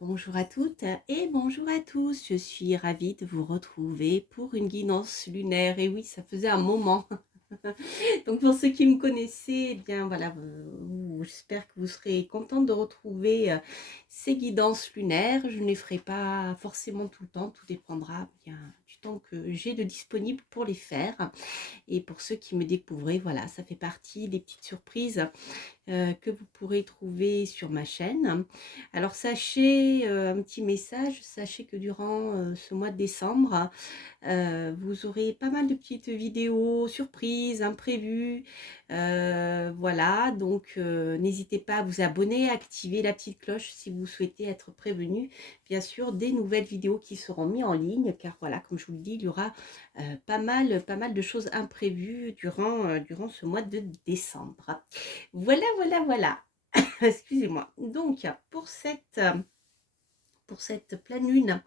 Bonjour à toutes et bonjour à tous. Je suis ravie de vous retrouver pour une guidance lunaire. Et oui, ça faisait un moment. Donc pour ceux qui me connaissaient, eh bien voilà, j'espère que vous serez contente de retrouver ces guidances lunaires. Je ne les ferai pas forcément tout le temps, tout dépendra bien du temps que j'ai de disponible pour les faire. Et pour ceux qui me découvrent, voilà, ça fait partie des petites surprises que vous pourrez trouver sur ma chaîne. Alors sachez, un petit message, sachez que durant ce mois de décembre, vous aurez pas mal de petites vidéos surprises, imprévues, voilà, donc n'hésitez pas à vous abonner, à activer la petite cloche si vous souhaitez être prévenu, bien sûr, des nouvelles vidéos qui seront mises en ligne, car voilà, comme je vous le dis, il y aura pas mal de choses imprévues durant ce mois de décembre. Voilà, voilà, voilà. Excusez-moi. Donc, pour cette pleine lune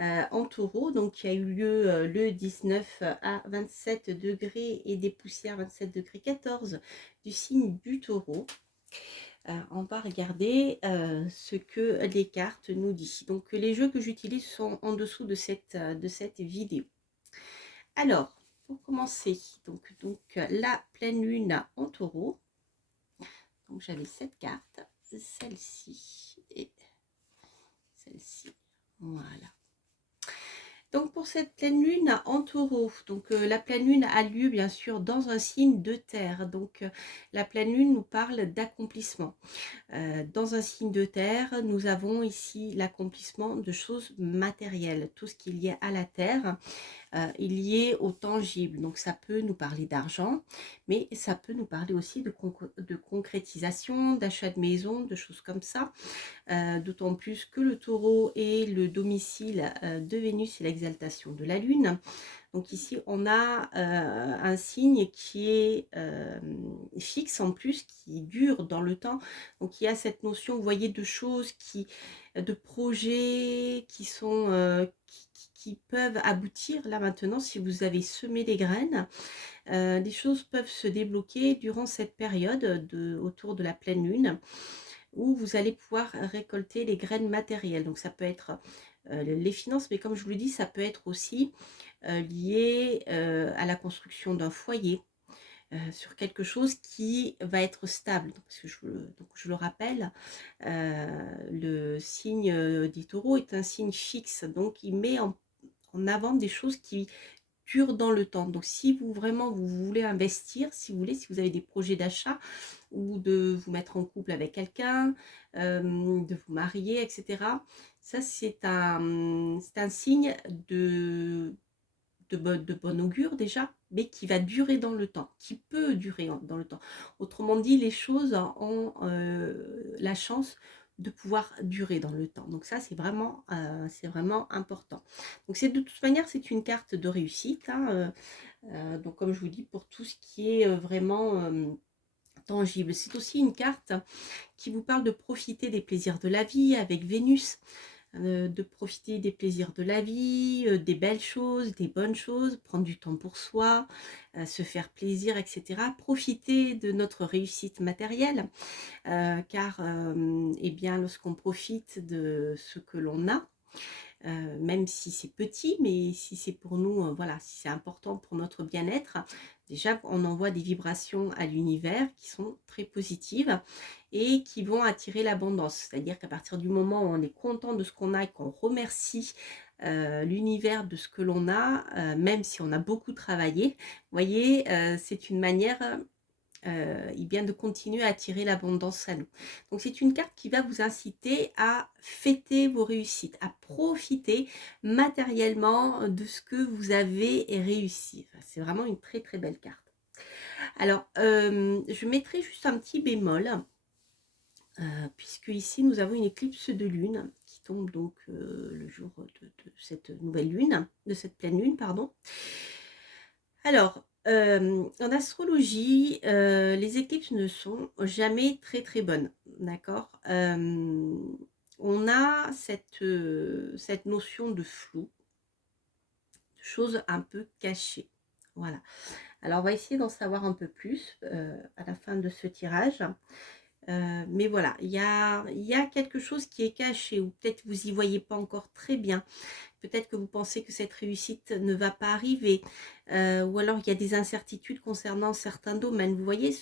en taureau, donc qui a eu lieu le 19 à 27 degrés et des poussières 27 degrés 14 du signe du taureau, on va regarder ce que les cartes nous disent. Donc, les jeux que j'utilise sont en dessous de cette vidéo. Alors, pour commencer, donc la pleine lune en taureau. Donc j'avais cette carte, celle-ci et celle-ci. Voilà. Donc pour cette pleine lune en taureau, donc la pleine lune a lieu bien sûr dans un signe de terre. Donc la pleine lune nous parle d'accomplissement. Dans un signe de terre, nous avons ici l'accomplissement de choses matérielles, tout ce qui est lié à la terre. Est lié au tangible. Donc ça peut nous parler d'argent, mais ça peut nous parler aussi de concrétisation, d'achat de maison, de choses comme ça. D'autant plus que le taureau est le domicile de Vénus et l'exaltation de la Lune. Donc ici, on a un signe qui est fixe en plus, qui dure dans le temps. Donc il y a cette notion, vous voyez, de choses de projets qui sont qui peuvent aboutir là maintenant. Si vous avez semé les graines, des choses peuvent se débloquer durant cette période autour de la pleine lune, où vous allez pouvoir récolter les graines matérielles. Donc ça peut être les finances, mais comme je vous l'ai dit, ça peut être aussi lié à la construction d'un foyer, sur quelque chose qui va être stable. Donc, parce que je le rappelle, le signe des taureaux est un signe fixe, donc il met en avant des choses qui durent dans le temps. Donc si vous vraiment vous voulez investir, si vous avez des projets d'achat ou de vous mettre en couple avec quelqu'un, de vous marier, etc. Ça, c'est un signe de bon augure déjà, mais qui va durer dans le temps, qui peut durer dans le temps. Autrement dit, les choses ont la chance de pouvoir durer dans le temps. Donc ça, c'est vraiment important. Donc de toute manière, c'est une carte de réussite, hein, donc comme je vous dis, pour tout ce qui est vraiment tangible. C'est aussi une carte qui vous parle de profiter des plaisirs de la vie avec Vénus, de profiter des plaisirs de la vie, des belles choses, des bonnes choses, prendre du temps pour soi, se faire plaisir, etc. Profiter de notre réussite matérielle, car eh bien, lorsqu'on profite de ce que l'on a, même si c'est petit, mais si c'est pour nous, voilà, si c'est important pour notre bien-être, déjà on envoie des vibrations à l'univers qui sont très positives et qui vont attirer l'abondance. C'est-à-dire qu'à partir du moment où on est content de ce qu'on a et qu'on remercie l'univers de ce que l'on a, même si on a beaucoup travaillé, vous voyez, c'est une manière bien de continuer à attirer l'abondance à nous. Donc c'est une carte qui va vous inciter à fêter vos réussites, à profiter matériellement de ce que vous avez réussi. Enfin, c'est vraiment une très très belle carte. Alors, je mettrai juste un petit bémol, puisque ici nous avons une éclipse de lune qui tombe donc le jour de cette nouvelle lune, de cette pleine lune, pardon. Alors, en astrologie, les éclipses ne sont jamais très, très bonnes, d'accord? On a cette notion de flou, de choses un peu cachées, voilà. Alors on va essayer d'en savoir un peu plus, à la fin de ce tirage. Mais voilà, il y a quelque chose qui est caché ou peut-être vous y voyez pas encore très bien. Peut-être que vous pensez que cette réussite ne va pas arriver, ou alors il y a des incertitudes concernant certains domaines. Vous voyez,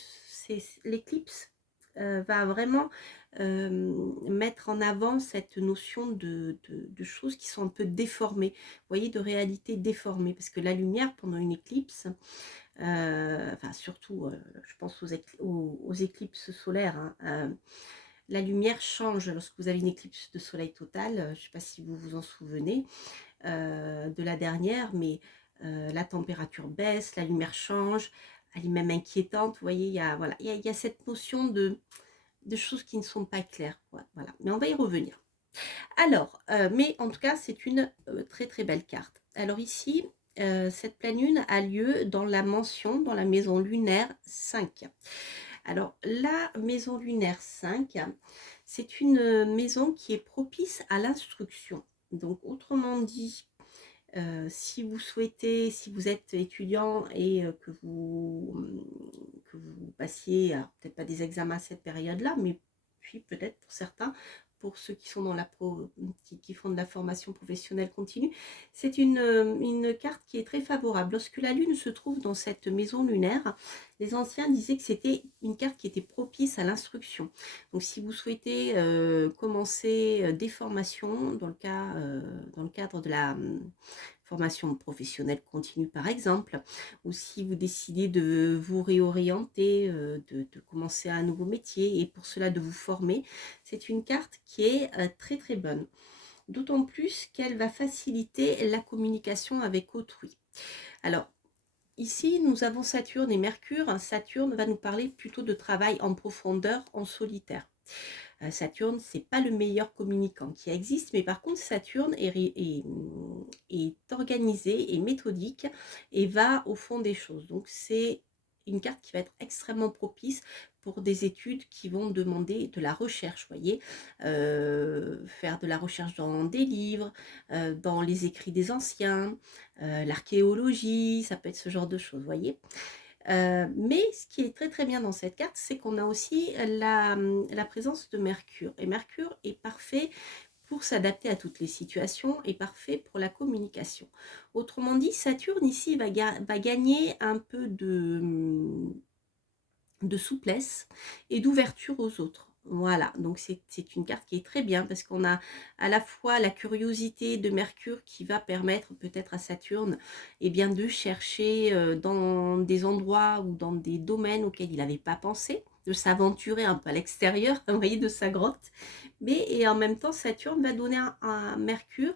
l'éclipse va vraiment mettre en avant cette notion de choses qui sont un peu déformées. Vous voyez, de réalité déformée, parce que la lumière pendant une éclipse, enfin surtout, je pense aux éclipses solaires, hein, la lumière change lorsque vous avez une éclipse de soleil totale. Je ne sais pas si vous vous en souvenez de la dernière, mais la température baisse, la lumière change, elle est même inquiétante. Vous voyez, voilà, il y a cette notion de choses qui ne sont pas claires, quoi. Voilà. Mais on va y revenir. Alors, mais en tout cas, c'est une très très belle carte. Alors ici, cette pleine lune a lieu dans la mention, dans la maison lunaire 5. Alors, la maison lunaire 5, c'est une maison qui est propice à l'instruction. Donc, autrement dit, si vous souhaitez, si vous êtes étudiant et que vous passiez, peut-être pas des examens à cette période-là, mais puis peut-être pour certains, pour ceux qui sont dans qui font de la formation professionnelle continue, c'est une carte qui est très favorable. Lorsque la Lune se trouve dans cette maison lunaire, les anciens disaient que c'était une carte qui était propice à l'instruction. Donc si vous souhaitez commencer des formations dans le cadre de la formation professionnelle continue par exemple, ou si vous décidez de vous réorienter, de commencer un nouveau métier et pour cela de vous former, c'est une carte qui est très très bonne. D'autant plus qu'elle va faciliter la communication avec autrui. Alors, ici, nous avons Saturne et Mercure. Saturne va nous parler plutôt de travail en profondeur, en solitaire. Saturne, c'est pas le meilleur communicant qui existe, mais par contre, Saturne est organisé et méthodique et va au fond des choses. Donc, c'est une carte qui va être extrêmement propice pour des études qui vont demander de la recherche, voyez, faire de la recherche dans des livres, dans les écrits des anciens, l'archéologie, ça peut être ce genre de choses, voyez. Mais ce qui est très très bien dans cette carte, c'est qu'on a aussi la présence de Mercure. Et Mercure est parfait pour s'adapter à toutes les situations et parfait pour la communication. Autrement dit, Saturne ici va gagner un peu de souplesse et d'ouverture aux autres. Voilà, donc c'est une carte qui est très bien parce qu'on a à la fois la curiosité de Mercure qui va permettre peut-être à Saturne bien, de chercher dans des endroits ou dans des domaines auxquels il n'avait pas pensé, de s'aventurer un peu à l'extérieur, vous voyez, de sa grotte. Mais et en même temps, Saturne va donner à Mercure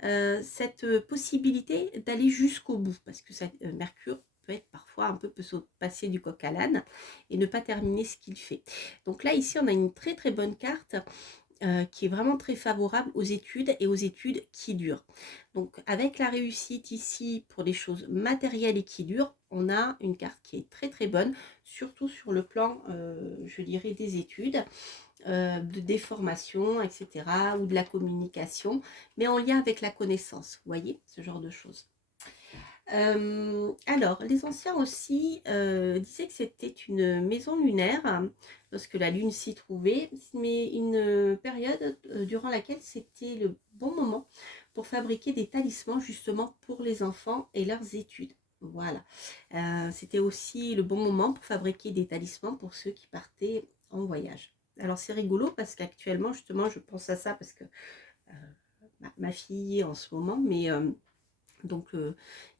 cette possibilité d'aller jusqu'au bout parce que Mercure peut être parfois un peu peut se passer du coq à l'âne et ne pas terminer ce qu'il fait. Donc là, ici, on a une très très bonne carte qui est vraiment très favorable aux études et aux études qui durent. Donc avec la réussite ici pour les choses matérielles et qui durent, on a une carte qui est très très bonne, surtout sur le plan, je dirais, des études, des formations, etc., ou de la communication, mais en lien avec la connaissance, vous voyez, ce genre de choses. Alors, les anciens aussi disaient que c'était une maison lunaire, lorsque la lune s'y trouvait, mais une période durant laquelle c'était le bon moment pour fabriquer des talismans justement pour les enfants et leurs études. Voilà. C'était aussi le bon moment pour fabriquer des talismans pour ceux qui partaient en voyage. Alors c'est rigolo parce qu'actuellement justement je pense à ça parce que ma fille en ce moment, mais donc,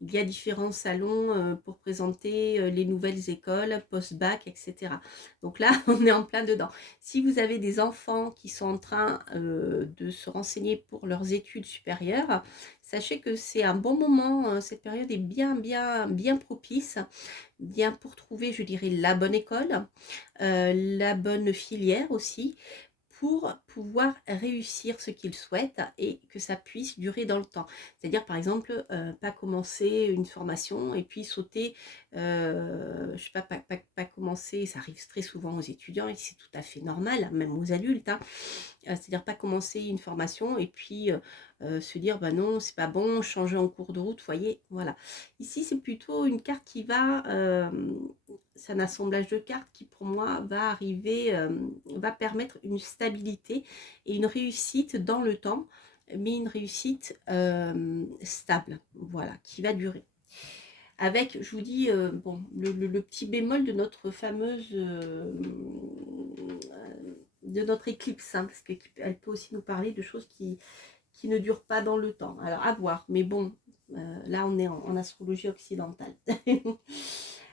il y a différents salons pour présenter les nouvelles écoles, post-bac, etc. Donc là, on est en plein dedans. Si vous avez des enfants qui sont en train de se renseigner pour leurs études supérieures, sachez que c'est un bon moment, cette période est bien, bien, bien propice, bien pour trouver, je dirais, la bonne école, la bonne filière aussi, pour pouvoir réussir ce qu'ils souhaitent et que ça puisse durer dans le temps. C'est-à-dire, par exemple, pas commencer une formation et puis sauter, je ne sais pas commencer, ça arrive très souvent aux étudiants et c'est tout à fait normal, hein, même aux adultes, hein, C'est-à-dire pas commencer une formation et puis se dire bah non, c'est pas bon, changer en cours de route, vous voyez, voilà. Ici, c'est plutôt une carte qui va, c'est un assemblage de cartes qui pour moi va arriver, va permettre une stabilité et une réussite dans le temps, mais une réussite stable, voilà, qui va durer. Avec, je vous dis, bon, le petit bémol de notre fameuse, de notre éclipse, hein, parce qu'elle peut aussi nous parler de choses qui ne durent pas dans le temps. Alors, à voir, mais bon, là, on est en astrologie occidentale.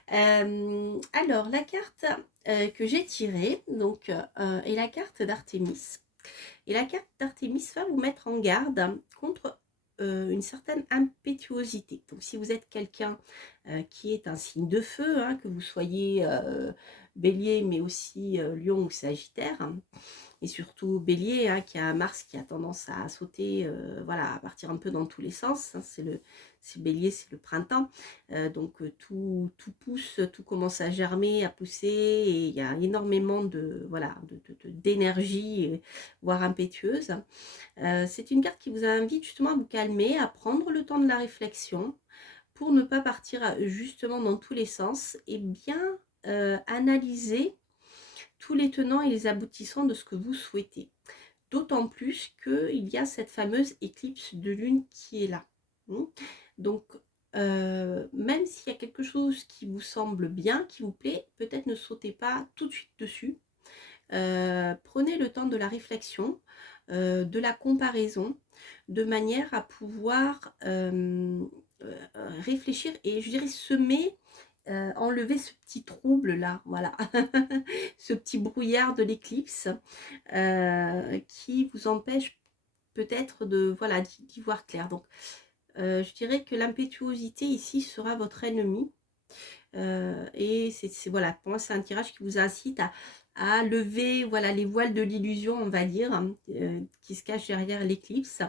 Alors, la carte que j'ai tirée, donc, est la carte d'Artémis. Et la carte d'Artémis va vous mettre en garde contre une certaine impétuosité. Donc si vous êtes quelqu'un qui est un signe de feu, hein, que vous soyez bélier mais aussi lion ou sagittaire, hein, et surtout bélier, hein, qui a Mars qui a tendance à sauter, voilà, à partir un peu dans tous les sens, hein, c'est bélier, c'est le printemps, donc tout pousse, tout commence à germer, à pousser, et il y a énormément de, voilà, d'énergie, voire impétueuse. C'est une carte qui vous invite justement à vous calmer, à prendre le temps de la réflexion, pour ne pas partir justement dans tous les sens, et bien analyser tous les tenants et les aboutissants de ce que vous souhaitez. D'autant plus qu'il y a cette fameuse éclipse de lune qui est là. Donc, même s'il y a quelque chose qui vous semble bien, qui vous plaît, peut-être ne sautez pas tout de suite dessus. Prenez le temps de la réflexion, de la comparaison, de manière à pouvoir réfléchir et je dirais semer, enlever ce petit trouble là, voilà, ce petit brouillard de l'éclipse qui vous empêche peut-être de, voilà, d'y voir clair. Donc je dirais que l'impétuosité ici sera votre ennemi. Et c'est voilà, pour moi c'est un tirage qui vous incite à lever, voilà, les voiles de l'illusion, on va dire, hein, qui se cachent derrière l'éclipse,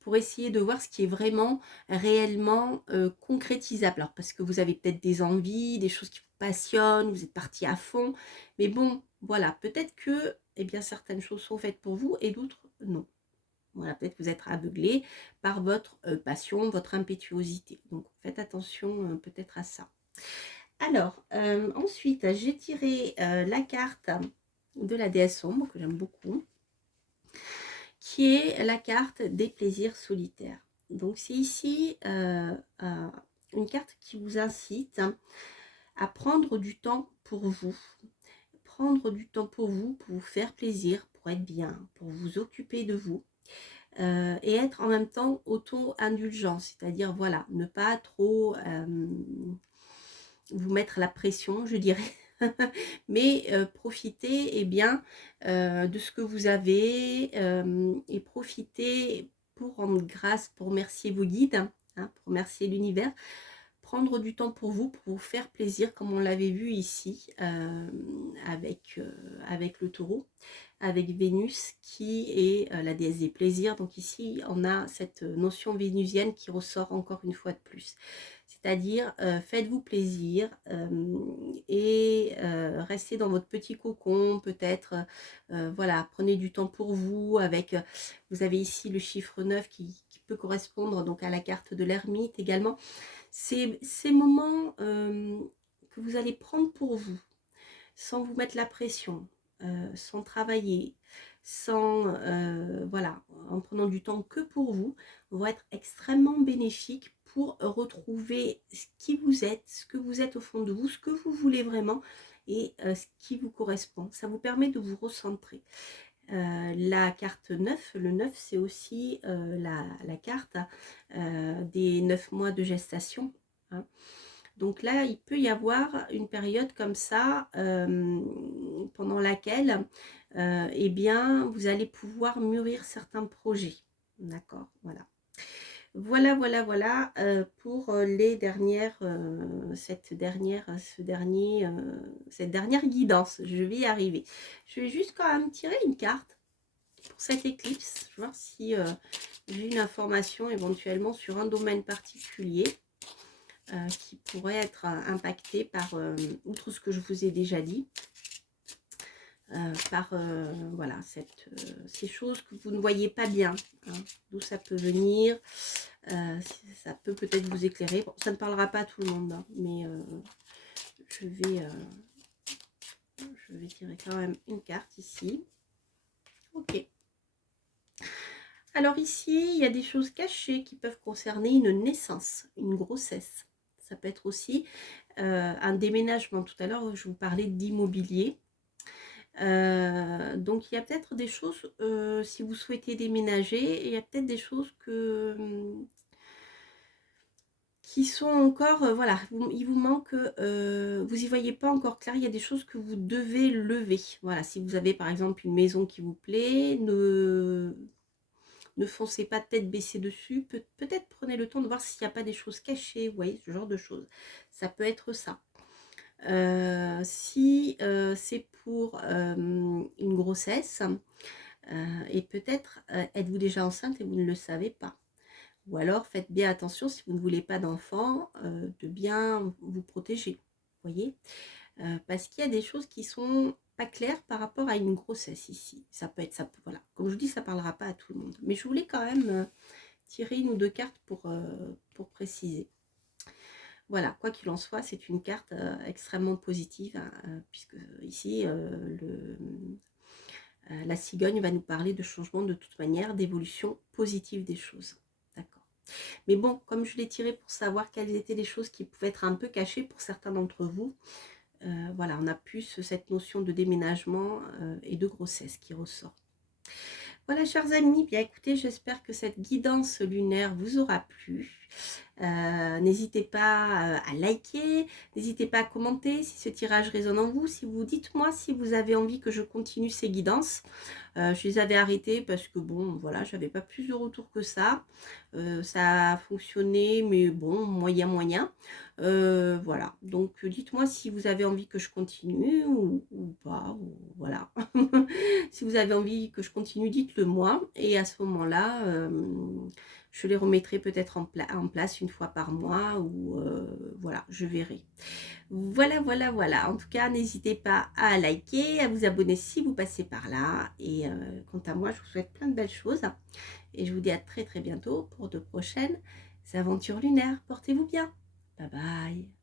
pour essayer de voir ce qui est vraiment réellement concrétisable. Alors parce que vous avez peut-être des envies, des choses qui vous passionnent, vous êtes parti à fond, mais bon, voilà, peut-être que eh bien, certaines choses sont faites pour vous et d'autres non. Voilà, peut-être que vous êtes aveuglé par votre passion, votre impétuosité. Donc faites attention peut-être à ça. Alors, ensuite, j'ai tiré la carte de la déesse sombre, que j'aime beaucoup, qui est la carte des plaisirs solitaires. Donc, c'est ici une carte qui vous incite à prendre du temps pour vous. Prendre du temps pour vous faire plaisir, pour être bien, pour vous occuper de vous. Et être en même temps auto-indulgent, c'est-à-dire, voilà, ne pas trop vous mettre la pression, je dirais, mais profitez eh bien, de ce que vous avez et profitez pour rendre grâce, pour remercier vos guides, hein, pour remercier l'univers, prendre du temps pour vous faire plaisir, comme on l'avait vu ici avec le taureau, avec Vénus qui est la déesse des plaisirs. Donc ici, on a cette notion vénusienne qui ressort encore une fois de plus. C'est-à-dire, faites-vous plaisir et restez dans votre petit cocon, peut-être, voilà, prenez du temps pour vous. Avec, vous avez ici le chiffre 9 qui peut correspondre donc à la carte de l'ermite également. C'est ces moments que vous allez prendre pour vous, sans vous mettre la pression, sans travailler, sans, voilà, en prenant du temps que pour vous, vont être extrêmement bénéfiques pour retrouver ce qui vous êtes, ce que vous êtes au fond de vous, ce que vous voulez vraiment et ce qui vous correspond. Ça vous permet de vous recentrer. La carte 9, le 9 c'est aussi la carte des 9 mois de gestation, hein. Donc là, il peut y avoir une période comme ça pendant laquelle eh bien, vous allez pouvoir mûrir certains projets. D'accord, voilà. Voilà pour les dernières, cette dernière guidance. Je vais y arriver. Je vais juste quand même tirer une carte pour cette éclipse. Je vais voir si j'ai une information éventuellement sur un domaine particulier qui pourrait être impacté par, outre ce que je vous ai déjà dit. par voilà, ces choses que vous ne voyez pas bien, hein, d'où ça peut venir. Ça peut peut-être vous éclairer. Bon, ça ne parlera pas à tout le monde, hein, mais je vais, je vais tirer quand même une carte ici. Ok. Alors ici, il y a des choses cachées qui peuvent concerner une naissance, une grossesse. Ça peut être aussi un déménagement. Tout à l'heure, je vous parlais d'immobilier. Donc il y a peut-être des choses, si vous souhaitez déménager, il y a peut-être des choses qui sont encore, voilà, il vous manque, vous y voyez pas encore clair, il y a des choses que vous devez lever. Voilà, si vous avez par exemple une maison qui vous plaît, ne foncez pas tête baissée dessus, peut-être prenez le temps de voir s'il n'y a pas des choses cachées, vous voyez, ce genre de choses. Ça peut être ça. Si c'est pour une grossesse, et peut-être êtes-vous déjà enceinte et vous ne le savez pas. Ou alors faites bien attention si vous ne voulez pas d'enfant, de bien vous protéger. Vous voyez, parce qu'il y a des choses qui sont pas claires par rapport à une grossesse ici. Ça peut être ça, voilà. Comme je dis, ça parlera pas à tout le monde. Mais je voulais quand même tirer une ou deux cartes pour préciser. Voilà, quoi qu'il en soit, c'est une carte extrêmement positive, hein, puisque ici, la cigogne va nous parler de changement de toute manière, d'évolution positive des choses. D'accord. Mais bon, comme je l'ai tiré pour savoir quelles étaient les choses qui pouvaient être un peu cachées pour certains d'entre vous, voilà, on a plus cette notion de déménagement et de grossesse qui ressort. Voilà, chers amis, bien écoutez, j'espère que cette guidance lunaire vous aura plu. N'hésitez pas à liker, n'hésitez pas à commenter si ce tirage résonne en vous. Si vous dites-moi si vous avez envie que je continue ces guidances. Je les avais arrêtées parce que bon, voilà, j'avais pas plus de retours que ça. Ça a fonctionné, mais bon, moyen. Voilà, donc dites-moi si vous avez envie que je continue ou pas, ou, voilà. Si vous avez envie que je continue, dites-le moi. Et à ce moment-là, je les remettrai peut-être en place une fois par mois ou voilà, je verrai. Voilà. En tout cas, n'hésitez pas à liker, à vous abonner si vous passez par là. Et quant à moi, je vous souhaite plein de belles choses. Et je vous dis à très bientôt pour de prochaines aventures lunaires. Portez-vous bien. Bye bye.